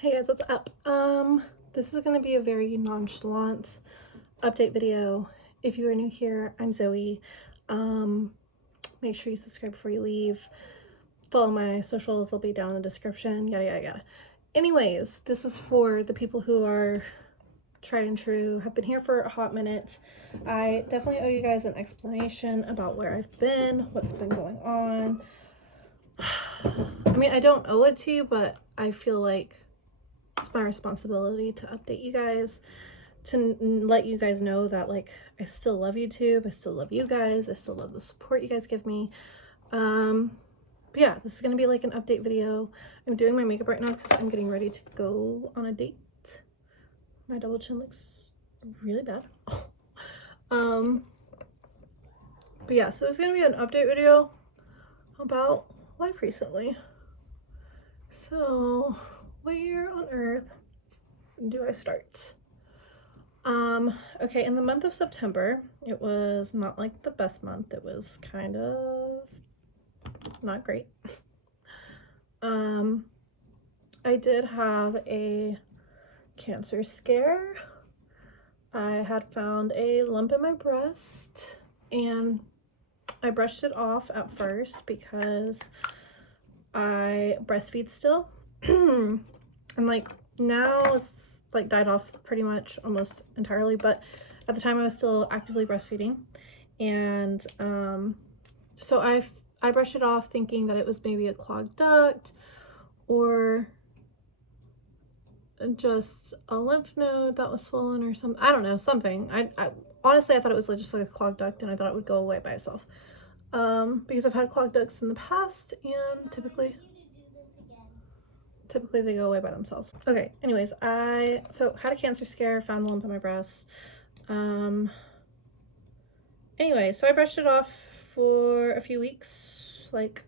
Hey guys, what's up? This is gonna be a very nonchalant update video. If you are new here, I'm Zoe. Make sure you subscribe before you leave. Follow my socials, they'll be down in the description, yada yada yada. Anyways, this is for the people who are tried and true, have been here for a hot minute. I definitely owe you guys an explanation about where I've been, what's been going on. I mean, I don't owe it to you, but I feel like it's my responsibility to update you guys, to let you guys know that like I still love YouTube, I still love you guys, I still love the support you guys give me. But yeah, this is gonna be like an update video. I'm doing my makeup right now because I'm getting ready to go on a date. My double chin looks really bad. But yeah, so it's gonna be an update video about life recently. So where on earth do I start? Okay, in the month of September, it was not like the best month. It was kind of not great. I did have a cancer scare. I had found a lump in my breast and I brushed it off at first because I breastfeed still. And like now it's like died off pretty much almost entirely, but at the time I was still actively breastfeeding. And so I brushed it off thinking that it was maybe a clogged duct or just a lymph node that was swollen or something. I don't know, something. I honestly I thought it was just like a clogged duct and I thought it would go away by itself. Because I've had clogged ducts in the past and typically they go away by themselves. Okay, anyways, I had a cancer scare, found the lump in my breast. Anyway, so I brushed it off for a few weeks, like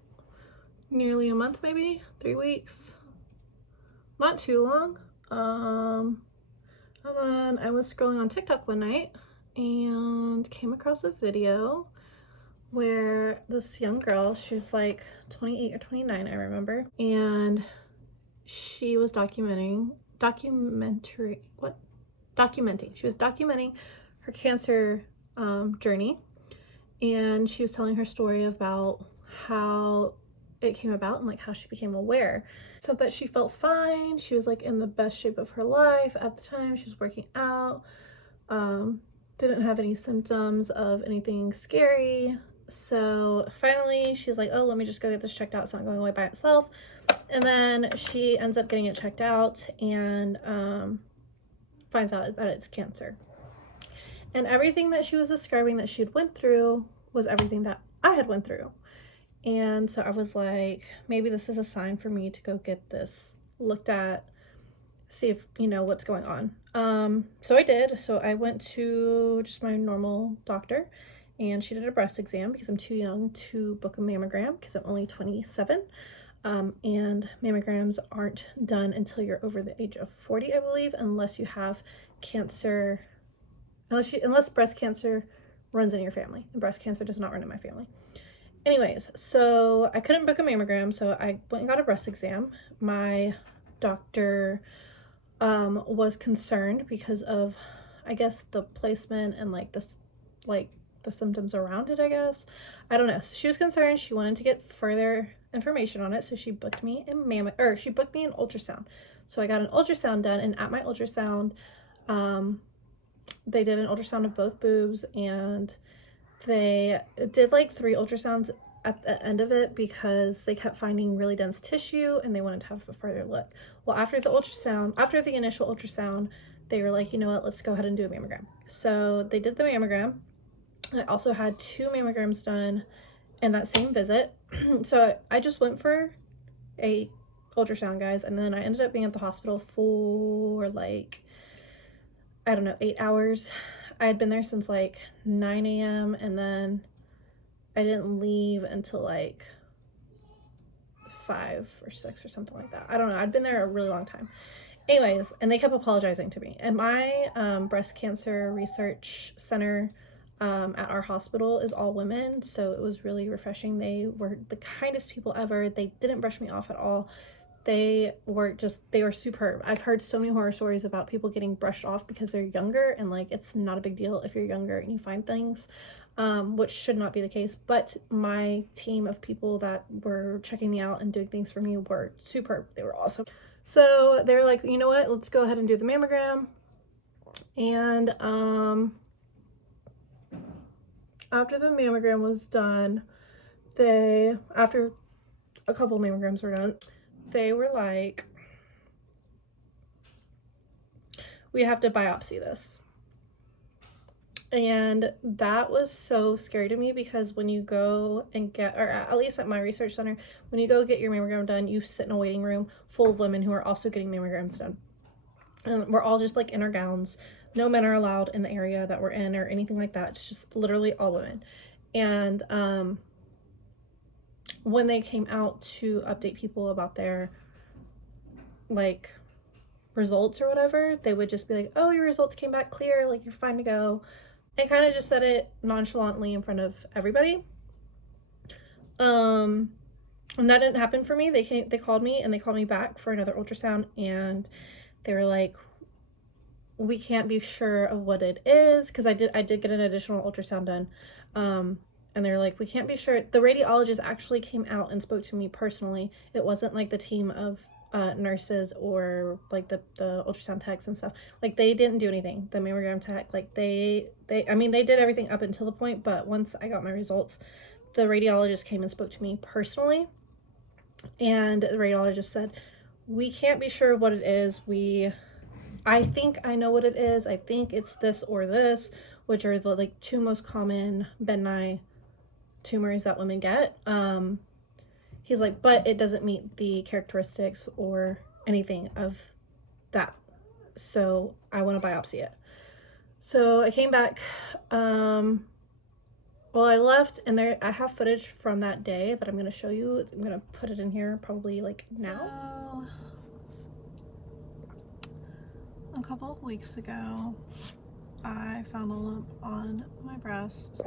nearly a month, maybe 3 weeks, not too long. And then I was scrolling on TikTok one night and came across a video where this young girl, she's like 28 or 29, I remember, and she was documenting her cancer journey, and she was telling her story about how it came about and like how she became aware, so that she felt fine. She was like in the best shape of her life at the time. She was working out, didn't have any symptoms of anything scary. So finally she's like, oh, let me just go get this checked out. It's not going away by itself. And then she ends up getting it checked out and finds out that it's cancer. And everything that she was describing that she'd went through was everything that I had went through. And so I was like, maybe this is a sign for me to go get this looked at, see if, you know, what's going on. So I did. So I went to just my normal doctor and she did a breast exam because I'm too young to book a mammogram because I'm only 27. And mammograms aren't done until you're over the age of 40, I believe, unless you have cancer, unless breast cancer runs in your family, and breast cancer does not run in my family. Anyways, so I couldn't book a mammogram, so I went and got a breast exam. My doctor was concerned because of, I guess, the placement and like this, like the symptoms around it, I guess. I don't know. So she was concerned. She wanted to get further information on it, so she booked me a she booked me an ultrasound. So I got an ultrasound done, and at my ultrasound, they did an ultrasound of both boobs, and they did like 3 ultrasounds at the end of it because they kept finding really dense tissue and they wanted to have a further look. Well, after the initial ultrasound, they were like, you know what, let's go ahead and do a mammogram. So they did the mammogram. I also had 2 mammograms done in that same visit. So I just went for a ultrasound, guys, and then I ended up being at the hospital for like, I don't know, 8 hours. I had been there since like 9 a.m. and then I didn't leave until like 5 or 6 or something like that. I don't know. I'd been there a really long time. Anyways, and they kept apologizing to me. And my breast cancer research center at our hospital is all women, so it was really refreshing. They were the kindest people ever. They didn't brush me off at all. They were superb. I've heard so many horror stories about people getting brushed off because they're younger, and like it's not a big deal if you're younger and you find things, which should not be the case. But my team of people that were checking me out and doing things for me were superb. They were awesome. So they were like, you know what, let's go ahead and do the mammogram. And after the mammogram was done, after a couple mammograms were done, they were like, we have to biopsy this. And that was so scary to me, because when you go and get, or at least at my research center, when you go get your mammogram done, you sit in a waiting room full of women who are also getting mammograms done. And we're all just like in our gowns. No men are allowed in the area that we're in or anything like that. It's just literally all women. And when they came out to update people about their like results or whatever, they would just be like, oh, your results came back clear, like you're fine to go. And kind of just said it nonchalantly in front of everybody. And that didn't happen for me. They called me, and they called me back for another ultrasound, and they were like, we can't be sure of what it is, because I did get an additional ultrasound done. And they're like, we can't be sure. The radiologist actually came out and spoke to me personally. It wasn't like the team of nurses or like the ultrasound techs and stuff. Like, they didn't do anything. The mammogram tech, like they I mean, they did everything up until the point, but once I got my results, the radiologist came and spoke to me personally, and the radiologist said, we can't be sure of what it is. I think I know what it is. I think it's this or this, which are the like two most common Benign tumors that women get. He's like, but it doesn't meet the characteristics or anything of that, so I want to biopsy it. So I came back. Well, I left, and I have footage from that day that I'm going to show you. I'm going to put it in here probably like now. So, a couple of weeks ago, I found a lump on my breast,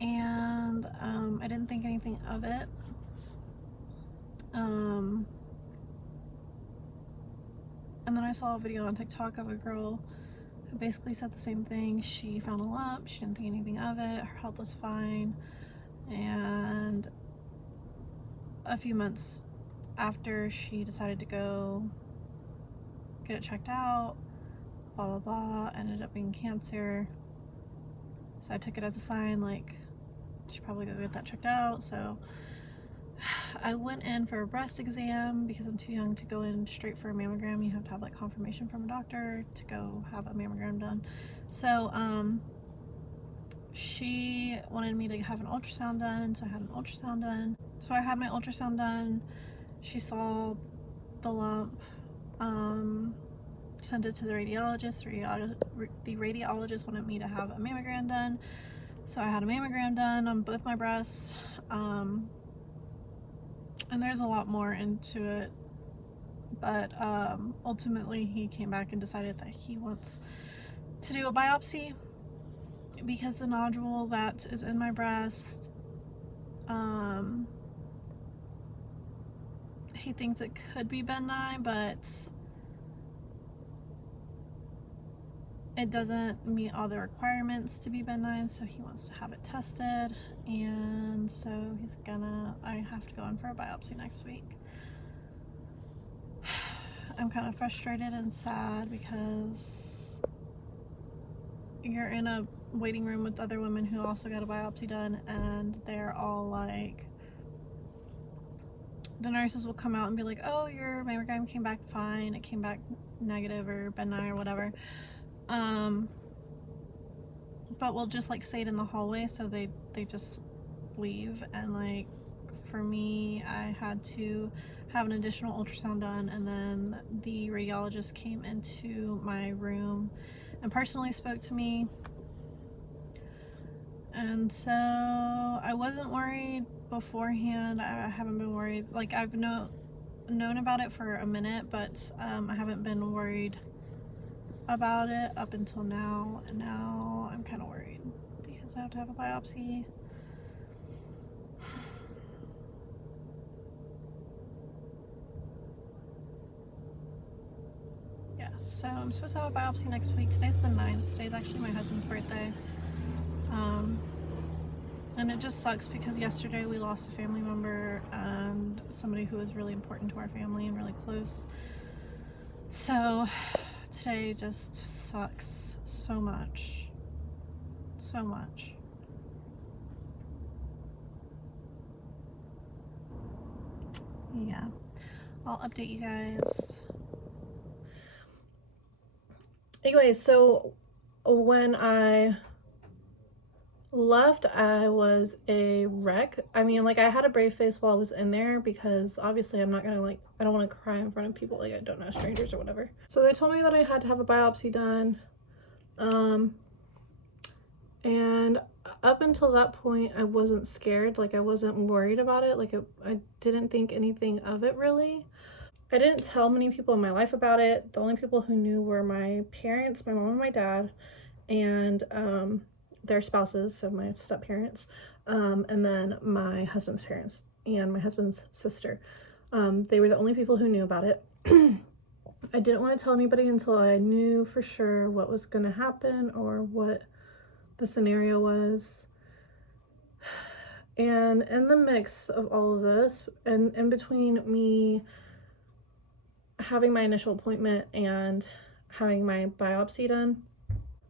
and I didn't think anything of it. And then I saw a video on TikTok of a girl who basically said the same thing. She found a lump, she didn't think anything of it, her health was fine, and a few months after she decided to go get it checked out, blah blah blah, ended up being cancer. So I took it as a sign, like, she should probably go get that checked out. So I went in for a breast exam because I'm too young to go in straight for a mammogram. You have to have like confirmation from a doctor to go have a mammogram done. So she wanted me to have an ultrasound done, so I had an ultrasound done. So I had my ultrasound done. She saw the lump, sent it to the radiologist. The radiologist wanted me to have a mammogram done, so I had a mammogram done on both my breasts. And there's a lot more into it, but ultimately he came back and decided that he wants to do a biopsy because the nodule that is in my breast, he thinks it could be benign, but it doesn't meet all the requirements to be benign, so he wants to have it tested. And so I have to go in for a biopsy next week. I'm kind of frustrated and sad because you're in a waiting room with other women who also got a biopsy done, and they're all like, the nurses will come out and be like, oh, your mammogram came back fine, it came back negative or benign or whatever, but we'll just like say it in the hallway, so they just leave. And like, for me, I had to have an additional ultrasound done, and then the radiologist came into my room and personally spoke to me. And so I wasn't worried beforehand. I haven't been worried. Like, I've known about it for a minute, but I haven't been worried about it up until now. And now I'm kind of worried because I have to have a biopsy. So I'm supposed to have a biopsy next week. Today's the 9th. Today's actually my husband's birthday. And it just sucks because yesterday we lost a family member and somebody who was really important to our family and really close. So today just sucks so much. So much. Yeah. I'll update you guys. Anyways, so when I left, I was a wreck. I mean, like, I had a brave face while I was in there because obviously I'm not gonna, like, I don't want to cry in front of people like I don't know, strangers or whatever. So they told me that I had to have a biopsy done. And up until that point, I wasn't scared. Like, I wasn't worried about it. Like, I didn't think anything of it really. I didn't tell many people in my life about it. The only people who knew were my parents, my mom and my dad, and their spouses, so my step-parents, and then my husband's parents and my husband's sister. They were the only people who knew about it. I didn't want to tell anybody until I knew for sure what was going to happen or what the scenario was. And in the mix of all of this, and in between me having my initial appointment and having my biopsy done,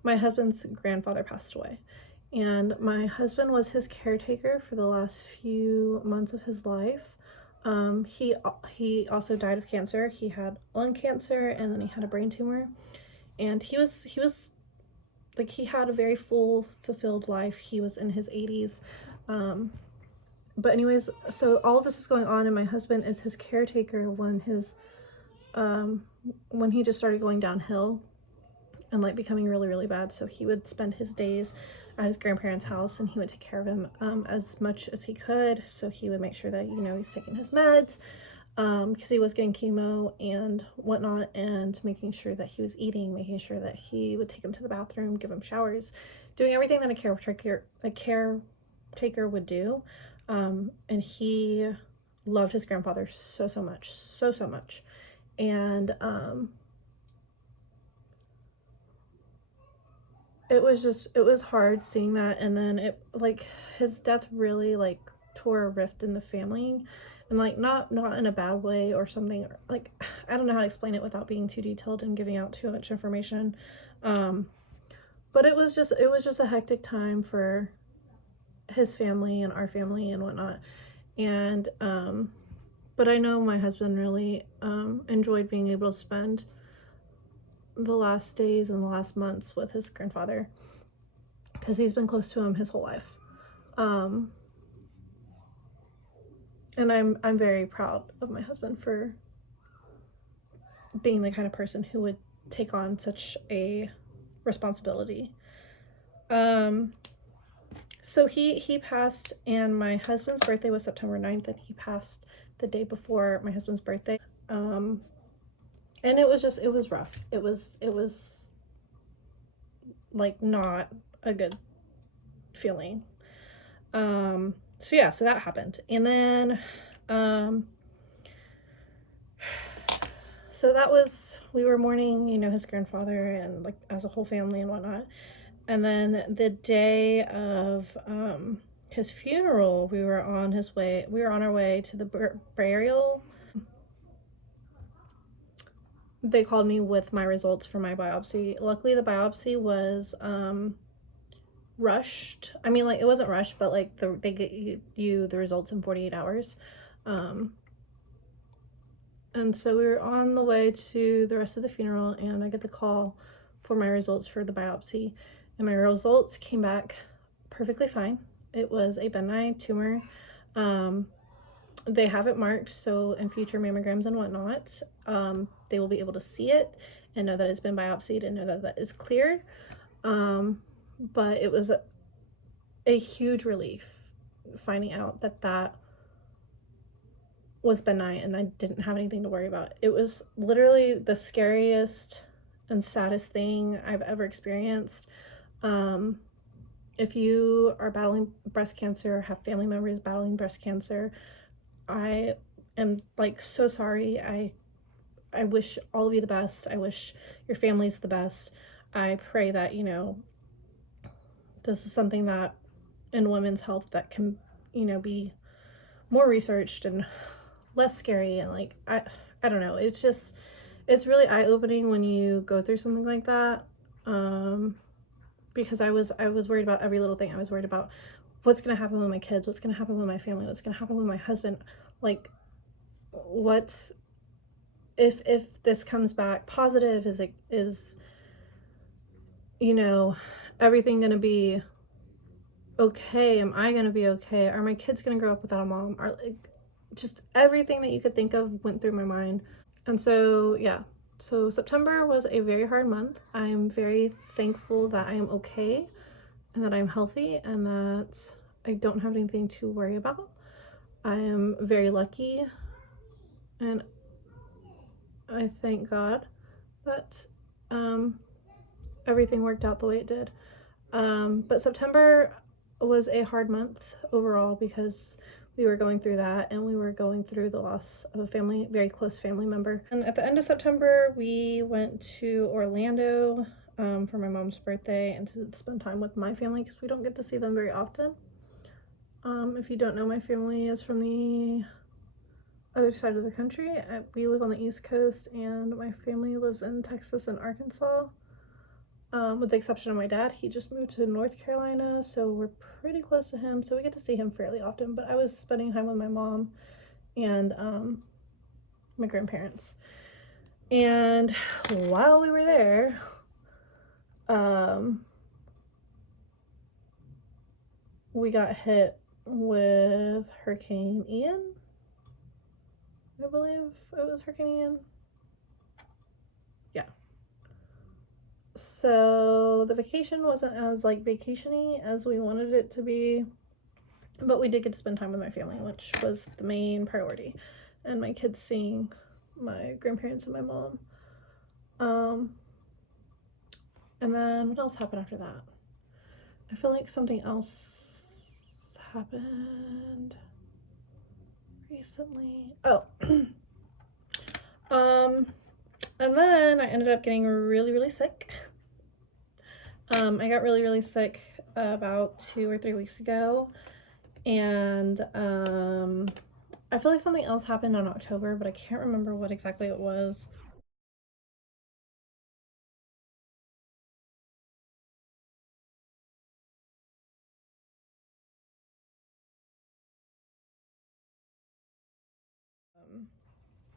my husband's grandfather passed away. And my husband was his caretaker for the last few months of his life. He also died of cancer. He had lung cancer and then he had a brain tumor. And he was like, he had a very full, fulfilled life. He was in his 80s. But anyways, so all of this is going on and my husband is his caretaker when he just started going downhill and like becoming really, really bad. So he would spend his days at his grandparents' house and he would take care of him as much as he could. So he would make sure that, you know, he's taking his meds because he was getting chemo and whatnot, and making sure that he was eating, making sure that he would take him to the bathroom, give him showers, doing everything that a caretaker would do. And he loved his grandfather so much, so much. And it was hard seeing that. And then it, like, his death really like tore a rift in the family, and like not in a bad way or something. Like, I don't know how to explain it without being too detailed and giving out too much information. But it was just a hectic time for his family and our family and whatnot. And but I know my husband really enjoyed being able to spend the last days and the last months with his grandfather because he's been close to him his whole life. And I'm very proud of my husband for being the kind of person who would take on such a responsibility. So he passed, and my husband's birthday was September 9th, and he passed the day before my husband's birthday. And it was rough. It was like not a good feeling. So yeah, so that happened. And then so that was, we were mourning, you know, his grandfather and like as a whole family and whatnot. And then the day of his funeral, we were on our way to the burial. They called me with my results for my biopsy. Luckily, the biopsy was rushed. I mean, like, it wasn't rushed, but like they get you the results in 48 hours. And so we were on the way to the rest of the funeral, and I get the call for my results for the biopsy. And my results came back perfectly fine. It was a benign tumor. They have it marked, so in future mammograms and whatnot, they will be able to see it and know that it's been biopsied and know that that is cleared. But it was a huge relief finding out that that was benign and I didn't have anything to worry about. It was literally the scariest and saddest thing I've ever experienced. If you are battling breast cancer, have family members battling breast cancer, I am like so sorry. I wish all of you the best. I wish your families the best. I pray that, this is something that in women's health that can, be more researched and less scary. And like, I don't know. It's really eye-opening when you go through something like that. Because I was worried about every little thing. I was worried about what's going to happen with my kids, what's going to happen with my family, what's going to happen with my husband. Like, what's if this comes back positive, is everything going to be okay? Am I going to be okay? Are my kids going to grow up without a mom? Are like, just everything that you could think of went through my mind. And so, yeah. So September was a very hard month. I'm very thankful that I am okay and that I'm healthy and that I don't have anything to worry about. I am very lucky, and I thank God that everything worked out the way it did. But September was a hard month overall because we were going through that, and we were going through the loss of a very close family member. And at the end of September, we went to Orlando for my mom's birthday and to spend time with my family because we don't get to see them very often. If you don't know, my family is from the other side of the country. We live on the East Coast, and my family lives in Texas and Arkansas. With the exception of my dad, he just moved to North Carolina, so we're pretty close to him, so we get to see him fairly often. But I was spending time with my mom and my grandparents. And while we were there, we got hit with Hurricane Ian. I believe it was Hurricane Ian. Yeah. So the vacation wasn't as like vacation-y as we wanted it to be, but we did get to spend time with my family, which was the main priority, and my kids seeing my grandparents and my mom. And then what else happened after that? I feel like something else happened recently. Oh. And then I ended up getting really sick. I got really sick about 2 or 3 weeks ago, and I feel like something else happened in October, but I can't remember what exactly it was.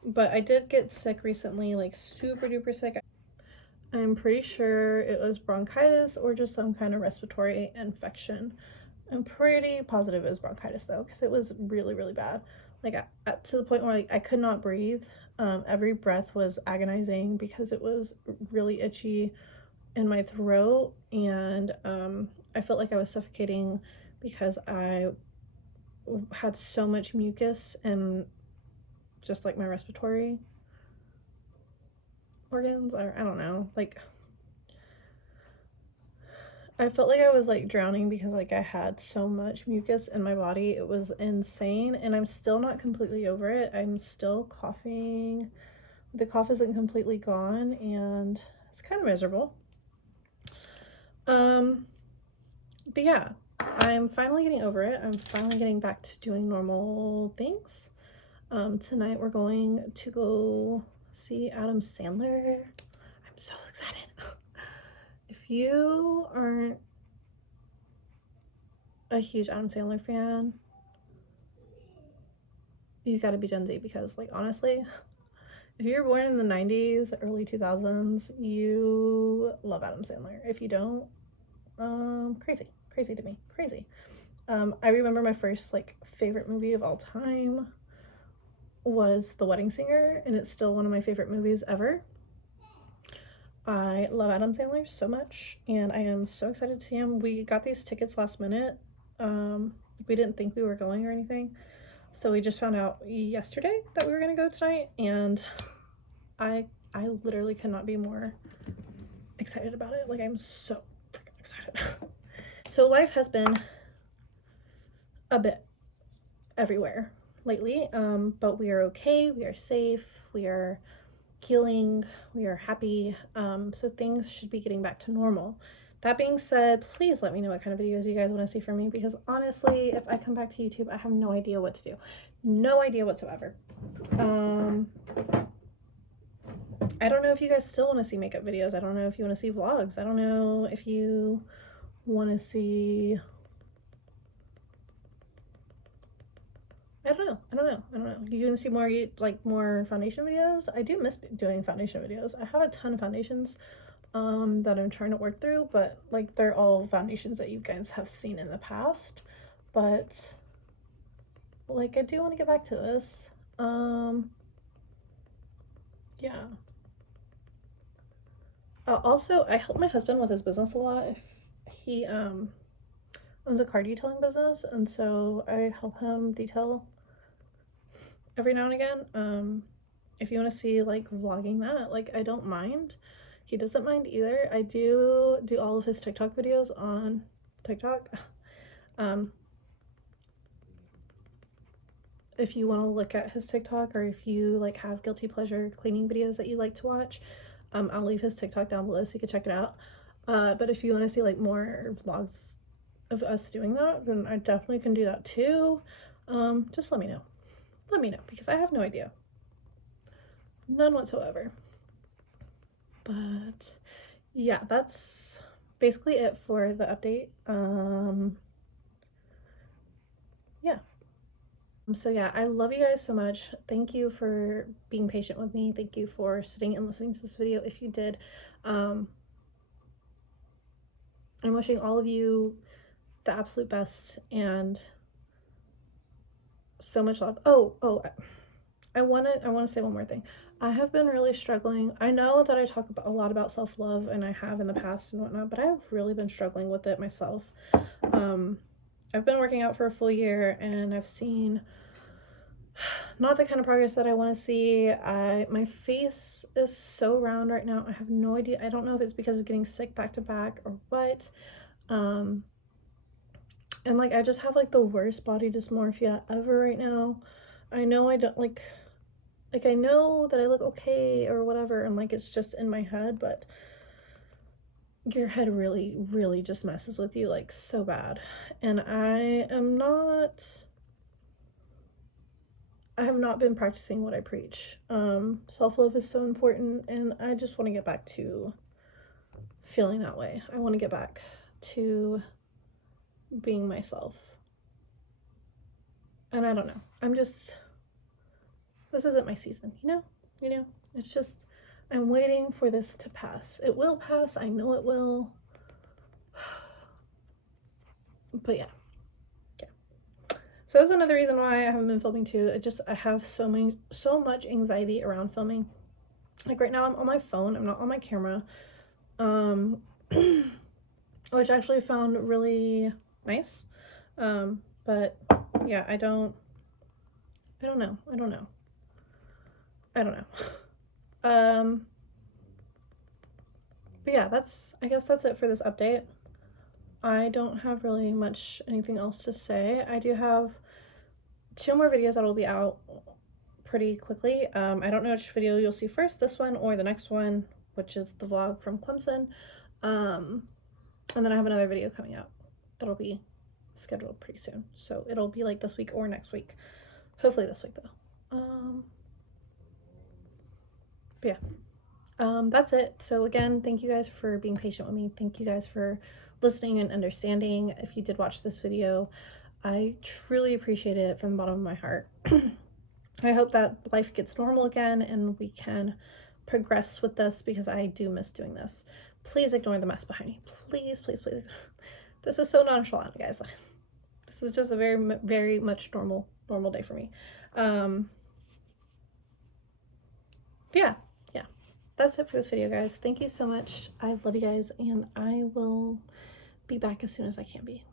But I did get sick recently, like super duper sick. I'm pretty sure it was bronchitis or just some kind of respiratory infection. I'm pretty positive it was bronchitis though, because it was really bad. Like to the point where like I could not breathe. Every breath was agonizing because it was really itchy in my throat, and I felt like I was suffocating because I had so much mucus and just like my respiratory organs, or I don't know, like I felt like I was like drowning because like I had so much mucus in my body. It was insane, and I'm still not completely over it. I'm still coughing. The cough isn't completely gone, and it's kind of miserable. But yeah, I'm finally getting over it. I'm finally getting back to doing normal things. Tonight we're going to go see Adam Sandler. I'm so excited. If you aren't a huge Adam Sandler fan, you gotta be Gen Z, because like honestly, if you're born in the 90s, early 2000s, you love Adam Sandler. If you don't, crazy to me, crazy. I remember my first like favorite movie of all time was The Wedding Singer, and it's still one of my favorite movies ever. I love Adam Sandler so much, and I am so excited to see him. We got these tickets last minute. We didn't think we were going or anything, so we just found out yesterday that we were gonna go tonight, and I literally cannot be more excited about it. Like, I'm so freaking excited. So life has been a bit everywhere lately, but we are okay, we are safe, we are healing, we are happy, so things should be getting back to normal. That being said, please let me know what kind of videos you guys want to see from me, because honestly, if I come back to YouTube, I have no idea what to do. No idea whatsoever. I don't know if you guys still want to see makeup videos. I don't know if you want to see vlogs. I don't know if you want to see... I don't know. You can see more, like, more foundation videos. I do miss doing foundation videos. I have a ton of foundations that I'm trying to work through, but like they're all foundations that you guys have seen in the past. But like I do want to get back to this. Yeah. Also, I help my husband with his business a lot. If he owns a car detailing business, and so I help him detail every now and again. If you want to see like vlogging that, like, I don't mind. He doesn't mind either. I do all of his TikTok videos on TikTok. If you want to look at his TikTok, or if you like have guilty pleasure cleaning videos that you like to watch, I'll leave his TikTok down below so you can check it out. But if you want to see like more vlogs of us doing that, then I definitely can do that too. Just let me know. Let me know, because I have no idea. None whatsoever. But yeah, that's basically it for the update. Yeah. So yeah, I love you guys so much. Thank you for being patient with me. Thank you for sitting and listening to this video if you did. I'm wishing all of you the absolute best and so much love. I want to say one more thing. I have been really struggling. I know that I talk a lot about self-love, and I have in the past and whatnot, but I've really been struggling with it myself. I've been working out for a full year, and I've seen not the kind of progress that I want to see. My face is so round right now. I have no idea. I don't know if it's because of getting sick back to back or what. And like I just have like the worst body dysmorphia ever right now. I know I don't like I know that I look okay or whatever, and like it's just in my head, but your head really just messes with you like so bad. And I have not been practicing what I preach. Self-love is so important, and I just want to get back to feeling that way. I want to get back to being myself. And I don't know. This isn't my season, you know? It's just, I'm waiting for this to pass. It will pass. I know it will. But yeah. So that's another reason why I haven't been filming too. I have so much anxiety around filming. Like right now I'm on my phone. I'm not on my camera. Which I actually found really nice. But yeah, I don't know. But yeah, I guess that's it for this update. I don't have really anything else to say. I do have 2 more videos that will be out pretty quickly. I don't know which video you'll see first, this one or the next one, which is the vlog from Clemson. And then I have another video coming out that'll be scheduled pretty soon. So it'll be like this week or next week. Hopefully this week though. But yeah, that's it. So again, thank you guys for being patient with me. Thank you guys for listening and understanding. If you did watch this video, I truly appreciate it from the bottom of my heart. I hope that life gets normal again and we can progress with this, because I do miss doing this. Please ignore the mess behind me. Please. This is so nonchalant, guys. This is just a very much normal day for me. Yeah. That's it for this video, guys. Thank you so much. I love you guys, and I will be back as soon as I can be.